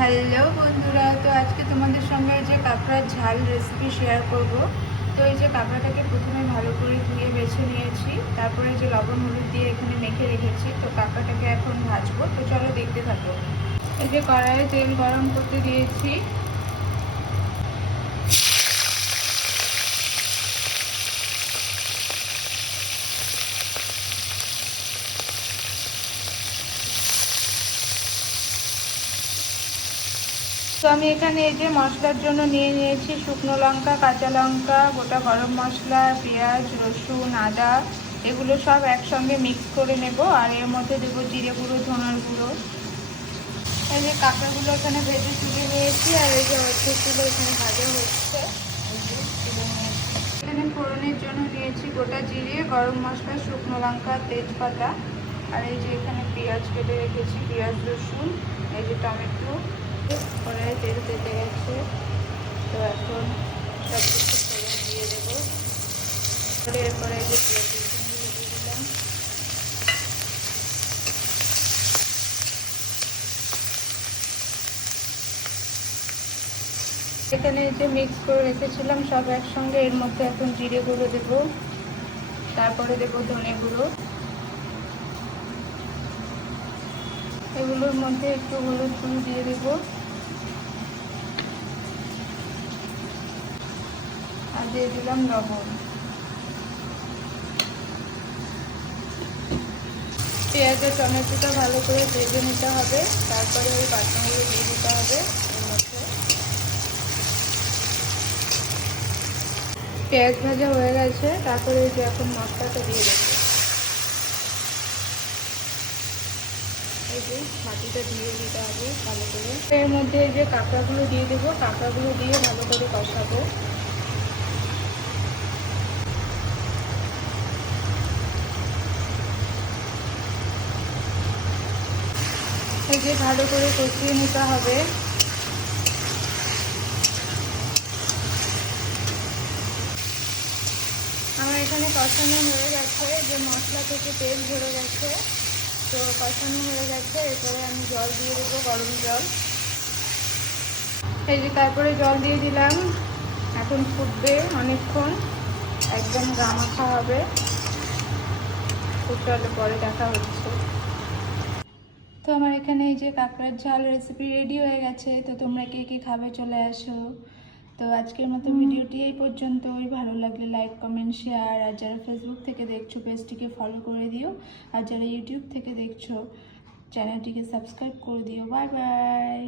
Hello বন্ধুরা, তো আজকে তোমাদের সঙ্গে এই যে কাঁকড়ার ঝাল রেসিপি শেয়ার করব। তো এই যে কাঁকড়াটাকে প্রথমে ভালো করে ধুয়ে বেছে নিয়েছি, তারপরে যে লবণ হলুদ দিয়ে এখানে মেখে রেখেছি। তো কাঁকড়াটাকে এখন ভাজবো, তো চলো দেখতে থাকো। এই যে কড়াইয়ে তেল গরম করতে দিয়েছি। তো আমি এখানে এই যে মশলার জন্য নিয়ে নিয়েছি শুকনো লঙ্কা, কাঁচা লঙ্কা, গোটা গরম মশলা, পেঁয়াজ, রসুন, আদা, এগুলো সব একসঙ্গে মিক্স করে নেব। আর এর মধ্যে দেবো জিরে গুঁড়ো, ধনার গুঁড়ো। এই যে কাঁকড়াগুলো এখানে ভেজে তুলে নিয়েছি, আর এই যে অর্ধেকগুলো এখানে ভাজা হচ্ছে। এখানে ফোড়নের জন্য নিয়েছি গোটা জিরে, গরম মশলা, শুকনো লঙ্কা, তেজপাতা। আর এই যে এখানে পেঁয়াজ কেটে রেখেছি, পেঁয়াজ, রসুন, এই যে টমেটো। কড়াইয়ে তেল তেতে গেছে, তো এখন সব কিছু ফোড়ন দিয়ে দেবো। এরপরে এই যে পেঁয়াজ রসুনগুলো দিয়ে দিলাম। এখানে যে মিক্স করে রেখেছিলাম সব একসঙ্গে, এর মধ্যে এখন জিরে গুঁড়ো দেবো, তারপরে দেবো ধনে গুঁড়ো। এগুলোর মধ্যে একটু হলুদ গুঁড়ো দিয়ে দেবো, আর দিয়ে দিলাম লবণ। পেঁয়াজ আর টমেটোটা ভালো করে ভেজে নিতে হবে, তারপরে ওই বাটনাগুলো দিয়ে দিতে হবে এর মধ্যে। পেঁয়াজ ভাজা হয়ে গেছে, তারপরে যে এখন মশলাটা দিয়ে দেবো। এই যে মাটিটা দিয়ে দিতে হবে ভালো করে। এর মধ্যে এই যে কাঁকড়াগুলো দিয়ে দেবো, কাঁকড়াগুলো দিয়ে ভালো করে কষাবো। এই যে ভালো করে কষিয়ে নিতে হবে। আমার এখানে কষানো হয়ে গেছে, যে মশলা থেকে তেল ঝরে গেছে, তো কষানো হয়ে গেছে। এরপরে আমি জল দিয়ে দেবো, গরম জল। এই যে তারপরে জল দিয়ে দিলাম, এখন ফুটবে অনেকক্ষণ, একদম গা মাখা হবে। ফুটলে পরে দেখা হচ্ছে। তো আমার এখানে এই যে কাঁকড়ার ঝাল রেসিপি রেডি হয়ে গেছে। তো তোমরা কে কে খাবে চলে আসো। তো আজকের মতো ভিডিওটি এই পর্যন্তই। ভালো লাগলে লাইক, কমেন্ট, শেয়ার। আর যারা ফেসবুক থেকে দেখছো পেজটিকে ফলো করে দিও, আর যারা ইউটিউব থেকে দেখছো চ্যানেলটিকে সাবস্ক্রাইব করে দিও। Bye bye.